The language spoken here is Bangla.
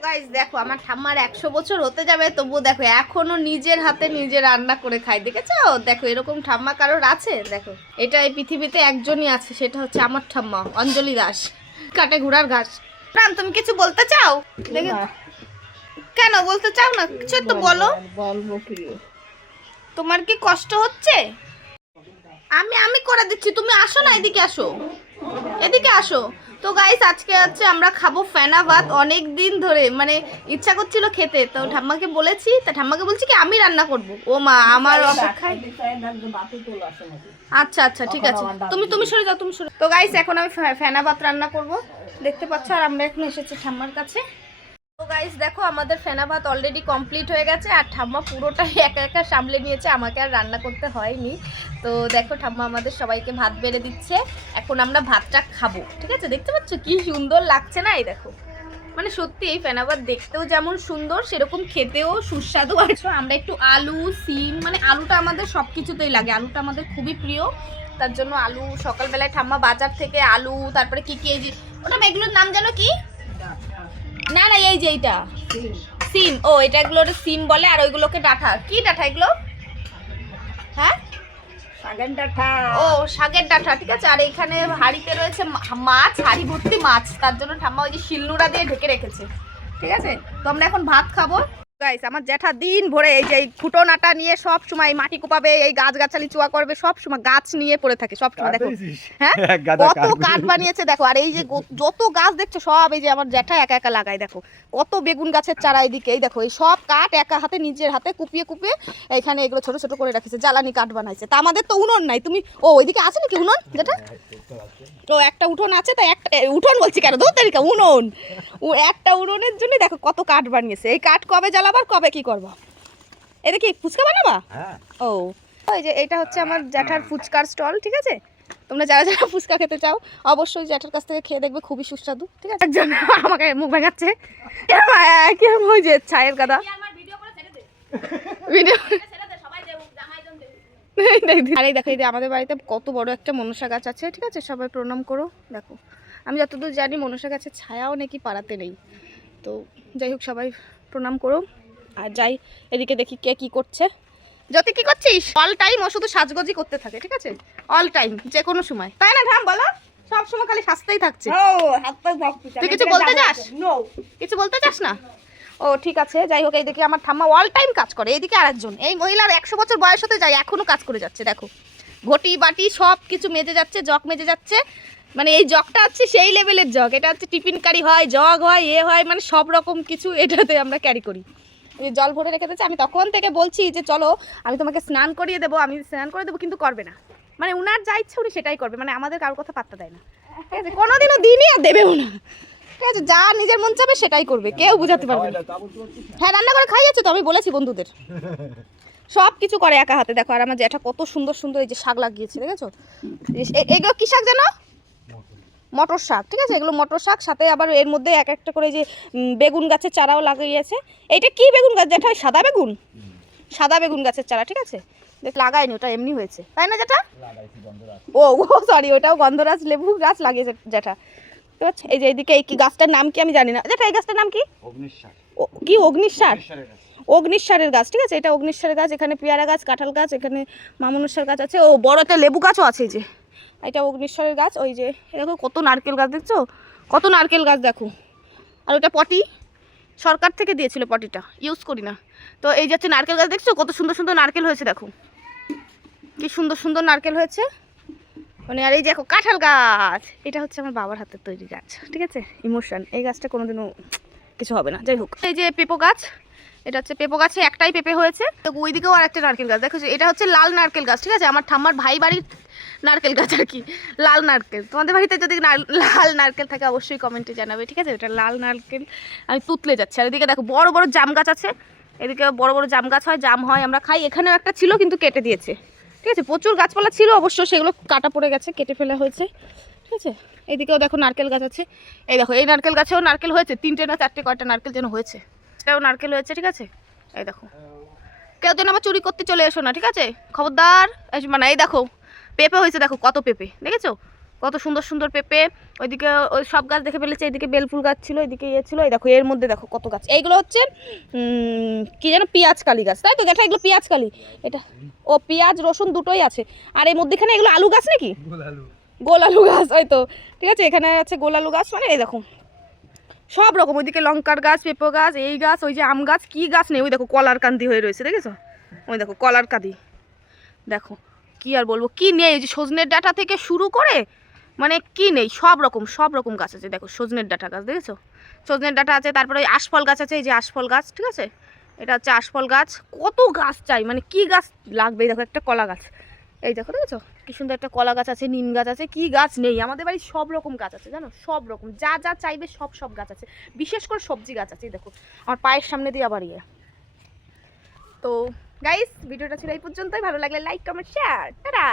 গাইস দেখো আমার ঠাম্মার 100 বছর হতে যাবে, তবু দেখো এখনো নিজের হাতে নিজে রান্না করে খায়। দেখেছো? দেখো এরকম ঠাম্মা কারোর আছে? দেখো এটা এই পৃথিবীতে একজনই আছে, সেটা হচ্ছে আমার ঠাম্মা অঞ্জলি দাস, কাটে ঘোড়ার ঘাস। প্রাণ তুমি কিছু বলতে চাও? দেখে কেন বলতে চাও না? কিছু তো বলো। বলবো কি? তোমার কি কষ্ট হচ্ছে? আমি আমি করে দিচ্ছি, তুমি আসো না, এদিকে আসো, এদিকে আসো। তো গাইস আজকে হচ্ছে আমরা খাবো ফেনা ভাত। অনেক দিন ধরে মানে ইচ্ছা করছিল খেতে, তো ঠাম্মাকে বলেছি, তা ঠাম্মাকে বলছি কি আমি রান্না করব। ও মা আমার অপেক্ষায়। আচ্ছা আচ্ছা ঠিক আছে, তুমি তুমি সরে যাও, তুমি সরে। তো গাইস এখন আমি ফেনা ভাত রান্না করব, দেখতে পাচ্ছ। আর আমরা এখন এসেছি ঠাম্মার কাছে। তো গাইস দেখো আমাদের ফেনা ভাত অলরেডি কমপ্লিট হয়ে গেছে, আর ঠাম্মা পুরোটাই একা একা সামলে নিয়েছে, আমাকে আর রান্না করতে হয়নি। তো দেখো ঠাম্মা আমাদের সবাইকে ভাত বেড়ে দিচ্ছে, এখন আমরা ভাতটা খাবো। ঠিক আছে, দেখতে পাচ্ছ কি সুন্দর লাগছে না? এই দেখো মানে সত্যি এই ফেনা ভাত দেখতেও যেমন সুন্দর, সেরকম খেতেও সুস্বাদু। আর আমরা একটু আলু সিম, মানে আলুটা আমাদের সব কিছুতেই লাগে, আলুটা আমাদের খুবই প্রিয়। তার জন্য আলু সকালবেলায় ঠাম্মা বাজার থেকে আলু, তারপরে কি কি এই যে ওটা এগুলোর নাম জানো কি? না না এই যে এইটা সিম। ও এটা এগুলোর সিম বলে, আর ওইগুলোকে ডাঁটা। কি ডাঁটা এগুলো? হ্যাঁ শাকের ডাঁটা। ও শাকের ডাঁটা, ঠিক আছে। আর এখানে হাঁড়িতে রয়েছে মাছ, হাঁড়ি ভর্তি মাছ, তার জন্য ঠাম্মা ওই যে শিলনোড়া দিয়ে ঢেকে রেখেছে। ঠিক আছে, তো আমরা এখন ভাত খাবো। গাইস আমার জ্যাঠা দিন ভরে এই যে খুঁটো নাটা নিয়ে সব সময় মাটি কোপাবে, এই গাছ গাছালি চুয়া করবে, সব সময় গাছ নিয়ে পড়ে থাকে সব সময়। দেখো হ্যাঁ কত কাঠ বানিয়েছে দেখো। আর এই যে যত গাছ দেখছো সব এই যে আমার জ্যাঠা একা একা লাগায়। দেখো কত বেগুন গাছের চারা এদিকে, এই দেখো এই সব কাঠ একা হাতে নিজের হাতে কুপিয়ে কুপিয়ে এখানে এগুলো ছোট ছোট করে রাখেছে, জ্বালানি কাঠ বানাইছে। তা আমাদের তো উনুন নাই। তুমি ও ওইদিকে আছে নাকি উনুন? যেটা তো একটা উঠোন আছে, তাই একটা উঠোন বলছি কেন, দূর তারিখা উনুন। একটা উনুনের জন্য দেখো কত কাঠ বানিয়েছে। এই কাঠ কবে জ্বালাবার, কবে কি করবা? এটা কি ফুচকা বানাবা? ও ওই যে এটা হচ্ছে আমার জ্যাঠার ফুচকার স্টল। ঠিক আছে, তোমরা যারা যারা ফুচকা খেতে চাও অবশ্যই জ্যাঠার কাছ থেকে খেয়ে দেখবে, খুবই সুস্বাদু। ঠিক আছে, একজন আমাকে মুখ ভেঙাচ্ছে, ওই যে ছায়ের গাদা ভিডিও। আর এই দেখো এই যে আমাদের বাড়িতে কত বড় একটা মনসা গাছ আছে। ঠিক আছে, সবাই প্রণাম করো। দেখো আমি যতদূর জানি মনসা গাছের ছায়াও নাকি পাড়াতে নেই। তো যাই হোক সবাই প্রণাম করো। আর যাই এদিকে দেখি কে কি করছে। যত কি করছিস? অল টাইম ও শুধু সাজগোজি করতে থাকে। ঠিক আছে, অল টাইম, যে কোনো সময়, তাই না ঢাম বলো? সব সময় খালি সাজতেই থাকছে। তুই কিছু বলতে চাস? কিছু বলতে চাস না? ও ঠিক আছে, যাই হোক। এইদিকে আমার ঠাম্মা অল টাইম কাজ করে। এইদিকে আরেকজন, এই মহিলার 100 বছর বয়স হতে যায়, এখনো কাজ করে যাচ্ছে। দেখো ঘটি বাটি সব কিছু মেজে যাচ্ছে, জগ মেজে যাচ্ছে। মানে এই জগটা হচ্ছে সেই লেভেলের জগ, এটা হচ্ছে টিফিন কারি হয়, জগ হয়, এ হয়, মানে সব রকম কিছু এটাতে আমরা ক্যারি করি। জল ভরে রেখে দিচ্ছে। আমি তখন থেকে বলছি যে চলো আমি তোমাকে স্নান করিয়ে দেবো, আমি স্নান করে দেবো, কিন্তু করবে না। মানে উনার যা ইচ্ছে উনি সেটাই করবে, মানে আমাদের কারোর কথা পাত্তা দেয় না। ঠিক আছে, কোনোদিনও দিনই আর দেবেও না। ঠিক আছে, যা নিজের মন চাবে সেটাই করবে, কেউ বুঝাতে পারবে না। হ্যাঁ রান্না করে খাইয়েছে তো, আমি বলেছি বন্ধুদের, সব কিছু করে একা হাতে। দেখো আর আমার জ্যাঠা কত সুন্দর সুন্দর এই যে শাক লাগিয়েছে, দেখেছো? এগুলো কি শাক জানো? মটর শাক। ঠিক আছে, এগুলো মটর শাক, সাথে আবার এর মধ্যে এক একটা করে যে বেগুন গাছের চারাও লাগিয়েছে। এইটা কি বেগুন গাছ জ্যাঠা? সাদা বেগুন, সাদা বেগুন গাছের চারা। ঠিক আছে, দেখ লাগায়নি, ওটা এমনি হয়েছে, তাই না জ্যাঠা? ও সরি, ওটাও গন্ধরাজ লেবু গাছ লাগিয়েছে জ্যাঠা। ঠিক আছে, এই যে এইদিকে এই কি গাছটার নাম কি আমি জানি না জ্যাঠা, এই গাছটার নাম কি? কি অগ্নিসার? অগ্নিসারের গাছ। ঠিক আছে, এটা অগ্নিসারের গাছ। এখানে পেয়ারা গাছ, কাঁঠাল গাছ, এখানে মামনুসার গাছ আছে, ও বড় একটা লেবু গাছও আছে। এই যে এটা অগ্নিশ্বরের গাছ। ওই যে দেখো কত নারকেল গাছ, দেখছো কত নারকেল গাছ দেখো। আর ওটা পটি সরকার থেকে দিয়েছিল, পটিটা ইউজ করি না। তো এই যে হচ্ছে নারকেল গাছ, দেখছো কত সুন্দর সুন্দর নারকেল হয়েছে, দেখো কি সুন্দর সুন্দর নারকেল হয়েছে। মানে আর এই দেখো কাঁঠাল গাছ, এটা হচ্ছে আমার বাবার হাতের তৈরি গাছ। ঠিক আছে, ইমোশন, এই গাছটা কোনোদিনও কিছু হবে না। যাই হোক, এই যে পেঁপো গাছ, এটা হচ্ছে পেঁপো গাছে একটাই পেঁপে হয়েছে। তো ওইদিকেও আর একটা নারকেল গাছ দেখো, এটা হচ্ছে লাল নারকেল গাছ। ঠিক আছে, আমার ঠাম্মার ভাই বাড়ির নারকেল গাছ আর কি, লাল নারকেল। তোমাদের বাড়িতে যদি লাল নারকেল থাকে অবশ্যই কমেন্টে জানাবে। ঠিক আছে, এটা লাল নারকেল। আমি তুতলে যাচ্ছি। আর এদিকে দেখো বড় বড় জাম গাছ আছে, এদিকে বড় বড় জাম গাছ হয়, জাম হয়, আমরা খাই। এখানেও একটা ছিল কিন্তু কেটে দিয়েছে। ঠিক আছে, প্রচুর গাছপালা ছিল অবশ্য, সেগুলো কাটা পড়ে গেছে, কেটে ফেলা হয়েছে। ঠিক আছে, এইদিকেও দেখো নারকেল গাছ আছে। এই দেখো এই নারকেল গাছেও নারকেল হয়েছে, 3টে না 4টে কয়টা নারকেল যেন হয়েছে, সেটাও নারকেল হয়েছে। ঠিক আছে, এই দেখো কেউ যেন আবার চুরি করতে চলে এসো না। ঠিক আছে, খবরদার। মানে এই দেখো পেঁপে হয়েছে, দেখো কত পেঁপে, দেখেছো কত সুন্দর সুন্দর পেঁপে। ওইদিকে ওই সব গাছ দেখে ফেলেছে, এইদিকে বেলফুল গাছ ছিল, এইদিকে ইয়ে ছিল। এই দেখো এর মধ্যে দেখো কত গাছ। এইগুলো হচ্ছে কি যেন পেঁয়াজ কালি গাছ, তাই তো দেখা, এগুলো পেঁয়াজ কালি। এটা ও পেঁয়াজ রসুন দুটোই আছে। আর এই মধ্যেখানে এগুলো আলু গাছ নাকি, গোল আলু গাছ, ওই তো ঠিক আছে। এখানে আছে গোল আলু গাছ, মানে এই দেখো সব রকম। ওইদিকে লঙ্কার গাছ, পেঁপো গাছ, এই গাছ, ওই যে আম গাছ, কি গাছ নেই। ওই দেখো কলার কান্দি হয়ে রয়েছে, দেখেছো? ওই দেখো কলার কাঁদি, দেখো কি আর বলবো, কি নেই। এই যে সজনের ডাঁটা থেকে শুরু করে মানে কি নেই, সব রকম গাছ আছে। দেখো সজনের ডাঁটা গাছ, দেখেছো? সজনের ডাঁটা আছে। তারপরে ওই আশফল গাছ আছে, এই যে আশফল গাছ, ঠিক আছে? এটা হচ্ছে আশফল গাছ। কত গাছ চাই, মানে কি গাছ লাগবে। দেখো একটা কলা গাছ, এই দেখো, দেখেছো কি সুন্দর একটা কলা গাছ আছে, নিম গাছ আছে। কি গাছ নেই আমাদের বাড়ি, সব রকম গাছ আছে জানো, সব রকম যা যা চাইবে সব গাছ আছে। বিশেষ করে সবজি গাছ আছে। এই দেখো আমার পায়ের সামনে দিয়ে আবার ইয়ে। তো গাইস ভিডিওটা ছিল এই পর্যন্তই। ভালো লাগলে লাইক কমেন্ট শেয়ার, টাটা।